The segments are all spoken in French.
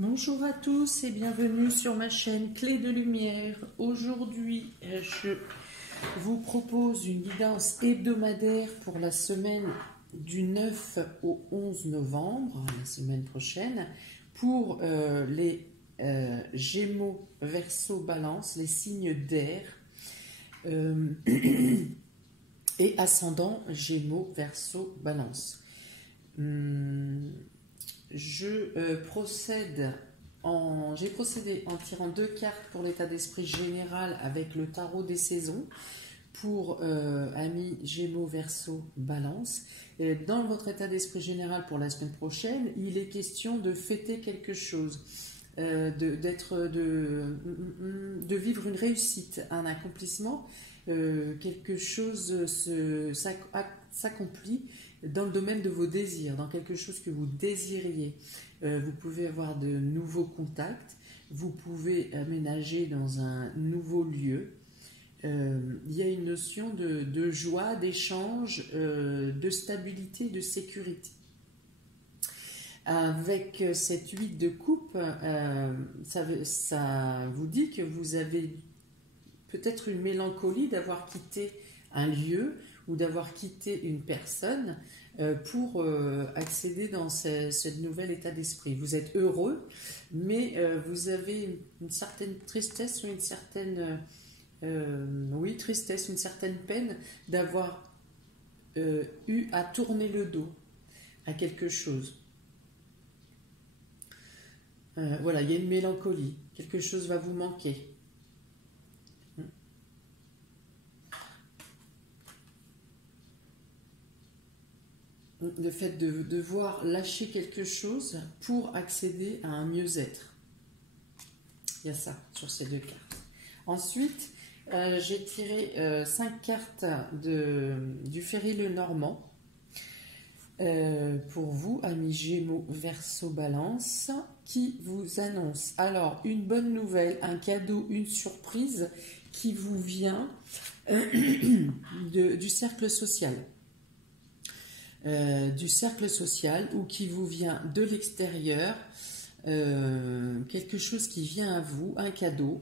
Bonjour à tous et bienvenue sur ma chaîne Clé de Lumière. Aujourd'hui, je vous propose une guidance hebdomadaire pour la semaine du 9 au 11 novembre, la semaine prochaine, pour les Gémeaux, Verseau, Balance, les signes d'air et ascendant Gémeaux, Verseau, Balance. J'ai procédé en tirant 2 cartes pour l'état d'esprit général avec le tarot des saisons pour amis Gémeaux, Verseau, Balance. Et dans votre état d'esprit général pour la semaine prochaine, il est question de fêter quelque chose, de vivre une réussite, un accomplissement, quelque chose s'accomplit dans le domaine de vos désirs, dans quelque chose que vous désiriez. Vous pouvez avoir de nouveaux contacts, vous pouvez aménager dans un nouveau lieu. Il y a une notion de joie, d'échange, de stabilité, de sécurité. Avec cette 8 de coupe, ça vous dit que vous avez peut-être une mélancolie d'avoir quitté un lieu ou d'avoir quitté une personne pour accéder dans ce nouvel état d'esprit. Vous êtes heureux, mais vous avez une certaine tristesse ou une certaine tristesse, une certaine peine d'avoir eu à tourner le dos à quelque chose. Voilà, il y a une mélancolie, quelque chose va vous manquer. Le fait de devoir lâcher quelque chose pour accéder à un mieux-être. Il y a ça sur ces 2 cartes. Ensuite, j'ai tiré 5 cartes du Ferry Le Normand pour vous, amis Gémeaux, Verseau, Balance, qui vous annonce alors une bonne nouvelle, un cadeau, une surprise qui vous vient du cercle social. Ou qui vous vient de l'extérieur, quelque chose qui vient à vous, un cadeau,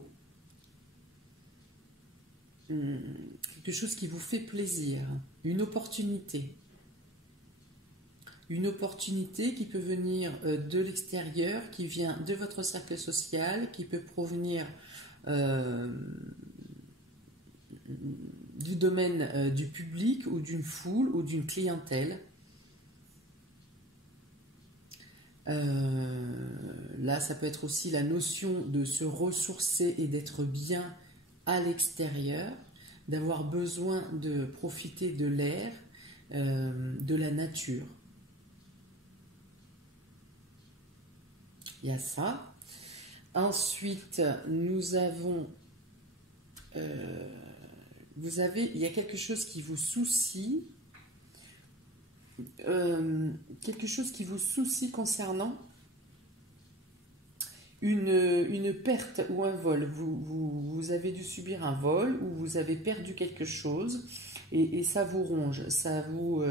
quelque chose qui vous fait plaisir, une opportunité qui peut venir de l'extérieur, qui vient de votre cercle social, qui peut provenir du domaine du public ou d'une foule ou d'une clientèle. Là, ça peut être aussi la notion de se ressourcer et d'être bien à l'extérieur, d'avoir besoin de profiter de l'air, de la nature. Il y a ça. Ensuite, nous avons... il y a quelque chose qui vous soucie, concernant une perte ou un vol. Vous avez dû subir un vol ou vous avez perdu quelque chose et ça vous ronge, vous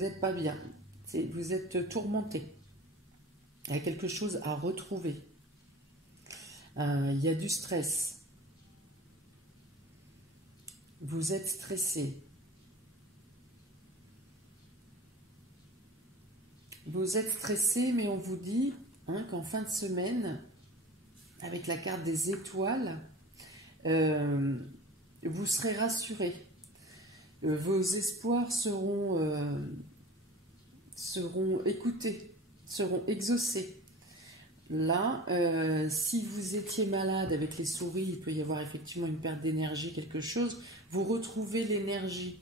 n'êtes pas bien, vous êtes tourmenté. Il y a quelque chose à retrouver. Il y a du stress. Vous êtes stressé. Vous êtes stressé, mais on vous dit qu'en fin de semaine, avec la carte des étoiles, vous serez rassuré. Vos espoirs seront écoutés, seront exaucés. Là, si vous étiez malade avec les souris, il peut y avoir effectivement une perte d'énergie, quelque chose. Vous retrouvez l'énergie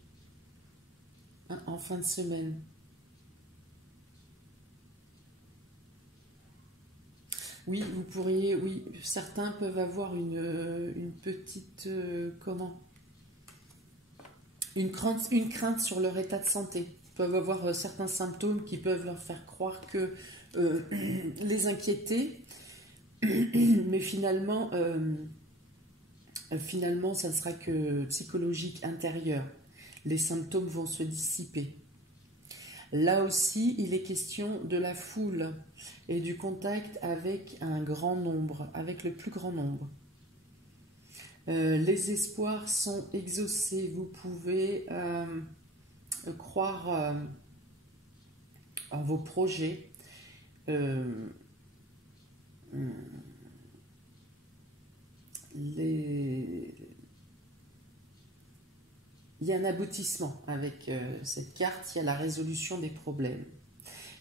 en fin de semaine. Oui, certains peuvent avoir une petite, une crainte sur leur état de santé. Ils peuvent avoir certains symptômes qui peuvent leur faire croire que les inquiéter, mais finalement, ça ne sera que psychologique intérieur. Les symptômes vont se dissiper. Là aussi, il est question de la foule et du contact avec un grand nombre, avec le plus grand nombre. Les espoirs sont exaucés. Vous pouvez croire en vos projets. Il y a un aboutissement avec cette carte, il y a la résolution des problèmes.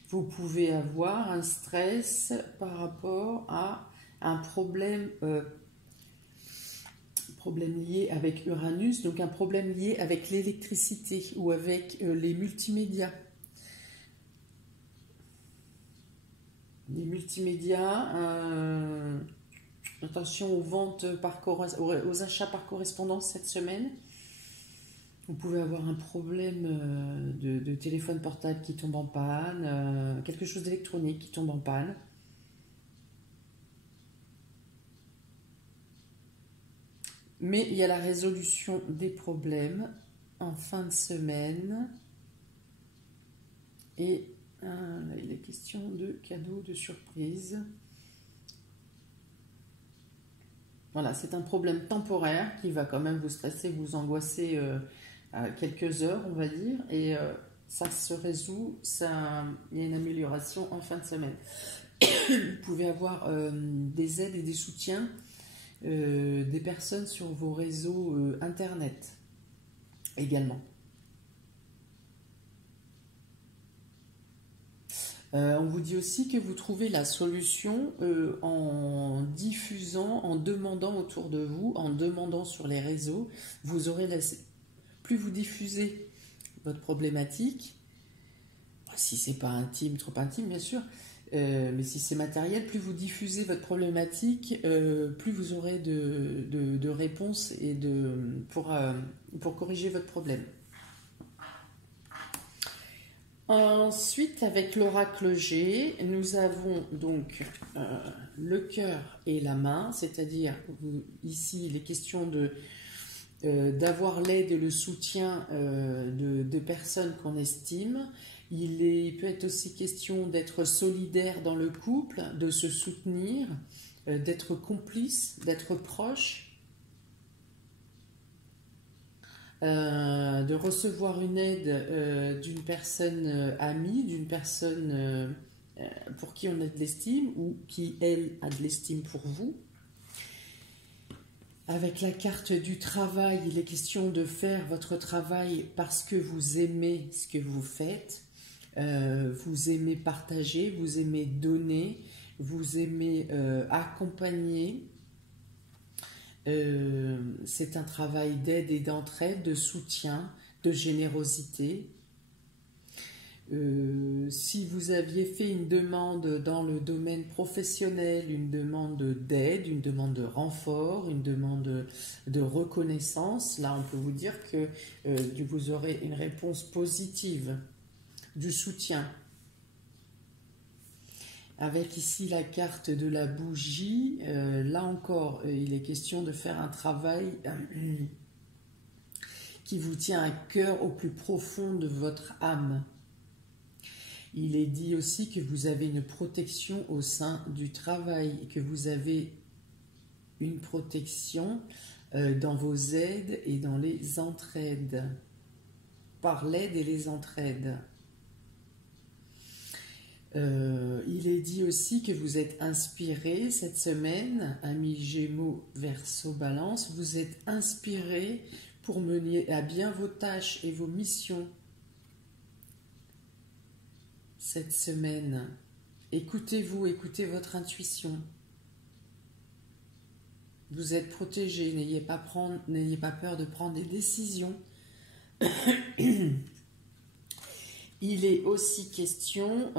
Vous pouvez avoir un stress par rapport à un problème lié avec Uranus, donc un problème lié avec l'électricité ou avec les multimédias. Les multimédias, attention aux ventes aux achats par correspondance cette semaine. Vous pouvez avoir un problème de téléphone portable qui tombe en panne, quelque chose d'électronique qui tombe en panne. Mais il y a la résolution des problèmes en fin de semaine. Et là, il est question de cadeaux, de surprises. Voilà, c'est un problème temporaire qui va quand même vous stresser, vous angoisser à quelques heures, on va dire. Et ça se résout, il y a une amélioration en fin de semaine. Vous pouvez avoir des aides et des soutiens des personnes sur vos réseaux internet également. On vous dit aussi que vous trouvez la solution en diffusant, en demandant autour de vous, en demandant sur les réseaux. Vous aurez plus vous diffusez votre problématique, si c'est pas intime, trop intime bien sûr, mais si c'est matériel, plus vous diffusez votre problématique, plus vous aurez de réponses et pour corriger votre problème. Ensuite, avec l'oracle G, nous avons donc le cœur et la main, c'est-à-dire ici il est question d'avoir l'aide et le soutien de personnes qu'on estime. Il peut être aussi question d'être solidaire dans le couple, de se soutenir, d'être complice, d'être proche. De recevoir une aide d'une personne amie, d'une personne pour qui on a de l'estime ou qui, elle, a de l'estime pour vous. Avec la carte du travail, il est question de faire votre travail parce que vous aimez ce que vous faites, vous aimez partager, vous aimez donner, vous aimez accompagner. C'est un travail d'aide et d'entraide, de soutien, de générosité. Si vous aviez fait une demande dans le domaine professionnel, une demande d'aide, une demande de renfort, une demande de reconnaissance, là on peut vous dire que vous aurez une réponse positive, du soutien. Avec ici la carte de la bougie, là encore, il est question de faire un travail qui vous tient à cœur au plus profond de votre âme. Il est dit aussi que vous avez une protection au sein du travail, que vous avez une protection dans vos aides et dans les entraides, par l'aide et les entraides. Il est dit aussi que vous êtes inspiré cette semaine, amis Gémeaux, Verseau, Balance, vous êtes inspiré pour mener à bien vos tâches et vos missions cette semaine. Écoutez-vous, écoutez votre intuition. Vous êtes protégé, n'ayez pas peur de prendre des décisions. Il est aussi question,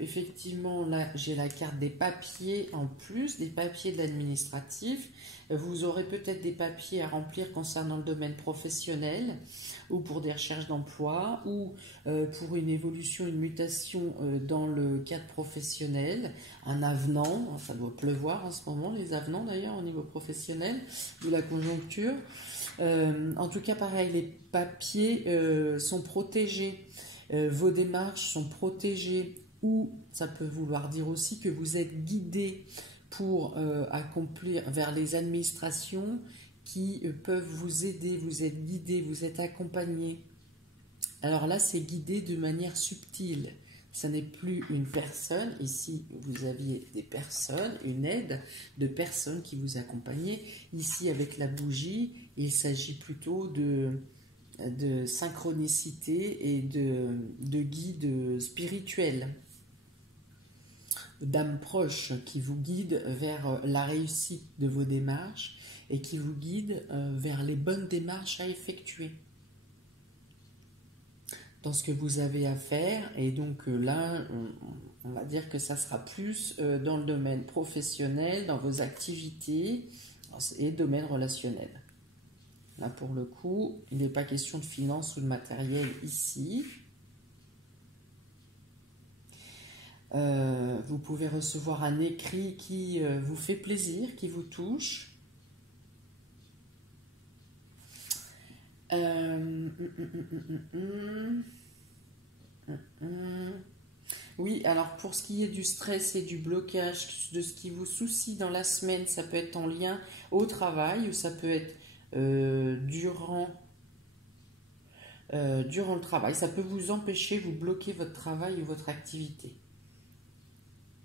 effectivement, là j'ai la carte des papiers en plus, des papiers de l'administratif. Vous aurez peut-être des papiers à remplir concernant le domaine professionnel ou pour des recherches d'emploi ou pour une évolution, une mutation dans le cadre professionnel, un avenant. Ça doit pleuvoir en ce moment, les avenants d'ailleurs au niveau professionnel, de la conjoncture. En tout cas, pareil, les papiers sont protégés. Vos démarches sont protégées, ou ça peut vouloir dire aussi que vous êtes guidé pour accomplir vers les administrations qui peuvent vous aider, vous êtes guidé, vous êtes accompagné. Alors là, c'est guidé de manière subtile. Ça n'est plus une personne. Ici, vous aviez des personnes, une aide de personnes qui vous accompagnaient. Ici, avec la bougie, il s'agit plutôt de synchronicité et de guide spirituel, d'âmes proches qui vous guident vers la réussite de vos démarches et qui vous guident vers les bonnes démarches à effectuer dans ce que vous avez à faire. Et donc là, on va dire que ça sera plus dans le domaine professionnel, dans vos activités et domaine relationnel. Là, pour le coup, il n'est pas question de finances ou de matériel ici. Vous pouvez recevoir un écrit qui vous fait plaisir, qui vous touche. Oui, alors pour ce qui est du stress et du blocage, de ce qui vous soucie dans la semaine, ça peut être en lien au travail ou ça peut être durant le travail. Ça peut vous empêcher, vous bloquer votre travail ou votre activité.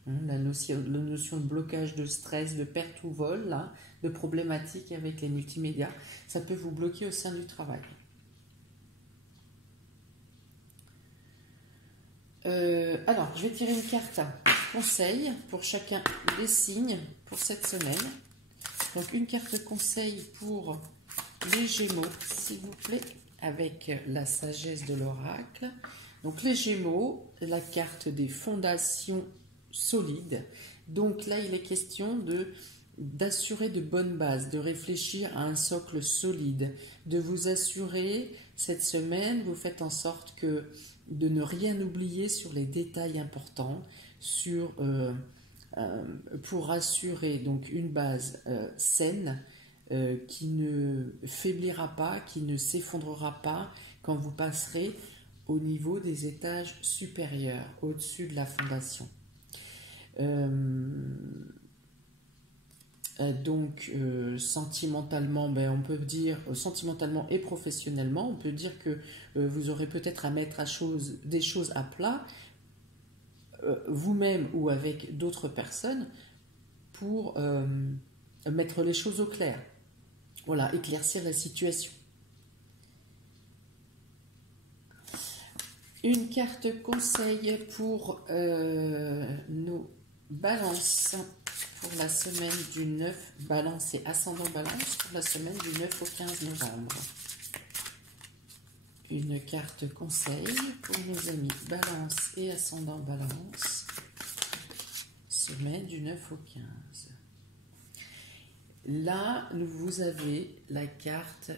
La notion de blocage, de stress, de perte ou vol, là, de problématiques avec les multimédias, ça peut vous bloquer au sein du travail. Alors, je vais tirer une carte conseil pour chacun des signes pour cette semaine. Donc, une carte conseil pour les Gémeaux, s'il vous plaît, avec la sagesse de l'oracle. Donc, les Gémeaux, la carte des fondations solides. Donc là, il est question d'assurer de bonnes bases, de réfléchir à un socle solide, de vous assurer cette semaine, vous faites en sorte de ne rien oublier sur les détails importants, pour assurer donc une base saine qui ne faiblira pas, qui ne s'effondrera pas quand vous passerez au niveau des étages supérieurs, au-dessus de la fondation. Donc sentimentalement, on peut dire sentimentalement et professionnellement, on peut dire que vous aurez peut-être à mettre des choses à plat, vous-même ou avec d'autres personnes, pour mettre les choses au clair. Voilà, éclaircir la situation. Une carte conseil pour nos balances pour la semaine du 9, balance et ascendant balance, pour la semaine du 9 au 15 novembre. Une carte conseil pour nos amis balance et ascendant balance, semaine du 9 au 15. Là, vous avez la carte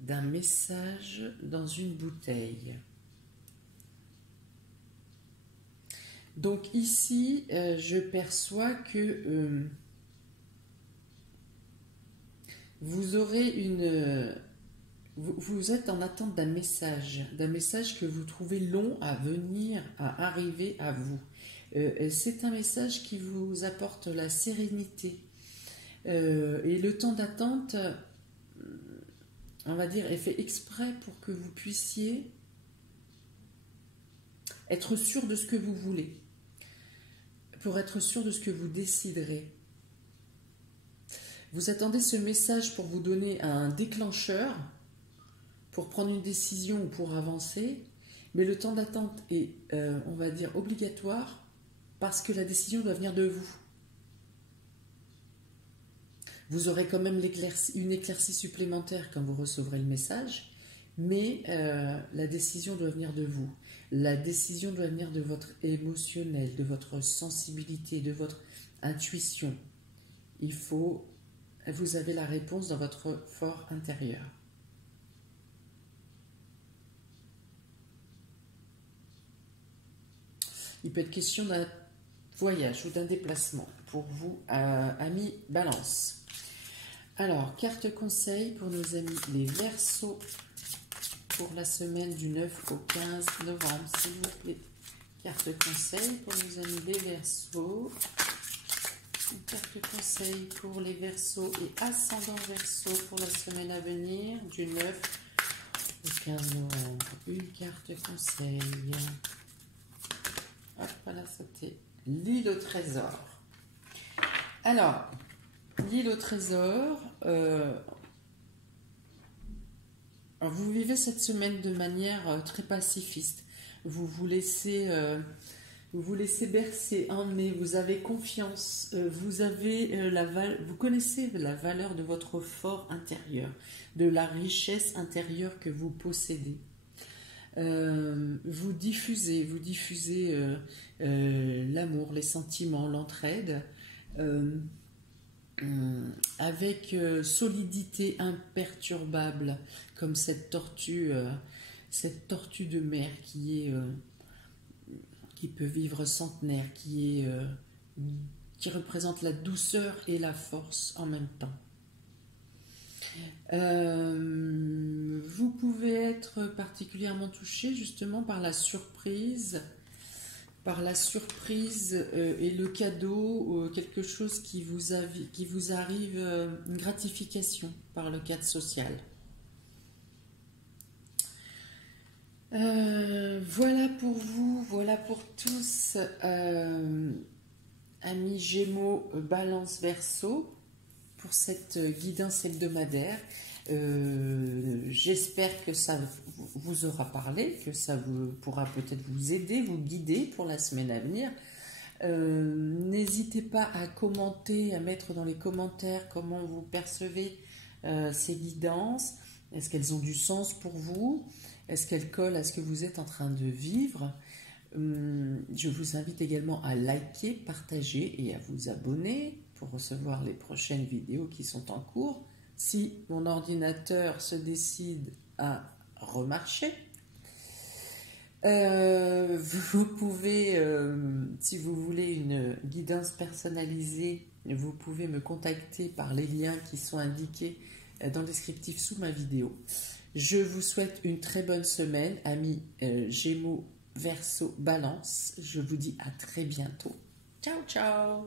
d'un message dans une bouteille. Donc ici, je perçois que vous aurez vous êtes en attente d'un message que vous trouvez long à venir, à arriver à vous. C'est un message qui vous apporte la sérénité. Et le temps d'attente, on va dire, est fait exprès pour que vous puissiez être sûr de ce que vous voulez, pour être sûr de ce que vous déciderez. Vous attendez ce message pour vous donner un déclencheur, pour prendre une décision ou pour avancer, mais le temps d'attente est, on va dire, obligatoire parce que la décision doit venir de vous. Vous aurez quand même une éclaircie supplémentaire quand vous recevrez le message, mais la décision doit venir de vous. La décision doit venir de votre émotionnel, de votre sensibilité, de votre intuition. Vous avez la réponse dans votre fort intérieur. Il peut être question d'un voyage ou d'un déplacement pour vous, amis Balance. Alors, carte conseil pour nos amis les Verseaux pour la semaine du 9 au 15 novembre, s'il vous plaît. Carte conseil pour nos amis les Verseaux. Une carte conseil pour les Verseaux et ascendant Verseau pour la semaine à venir, du 9 au 15 novembre. Une carte conseil. Hop, voilà, c'était l'île au trésor. Alors, l'île au trésor, vous vivez cette semaine de manière très pacifiste. Vous vous laissez bercer, hein, mais vous avez confiance. Vous connaissez la valeur de votre fort intérieur, de la richesse intérieure que vous possédez. Vous diffusez l'amour, les sentiments, l'entraide, avec solidité imperturbable, comme cette tortue de mer qui peut vivre centenaire, qui représente la douceur et la force en même temps. Vous pouvez être particulièrement touché justement par la surprise et le cadeau, quelque chose qui vous arrive, une gratification par le cadre social. Voilà pour vous, voilà pour tous, amis Gémeaux, Balance, Verseau, pour cette guidance hebdomadaire. J'espère que ça vous aura parlé, que ça pourra peut-être vous aider, vous guider pour la semaine à venir. N'hésitez pas à commenter, à mettre dans les commentaires comment vous percevez ces guidances. Est-ce qu'elles ont du sens pour vous? Est-ce qu'elles collent à ce que vous êtes en train de vivre? Je vous invite également à liker, partager et à vous abonner pour recevoir les prochaines vidéos qui sont en cours. Si mon ordinateur se décide à remarcher, vous pouvez, si vous voulez une guidance personnalisée, vous pouvez me contacter par les liens qui sont indiqués dans le descriptif sous ma vidéo. Je vous souhaite une très bonne semaine, amis Gémeaux, Verseau, Balance. Je vous dis à très bientôt. Ciao, ciao!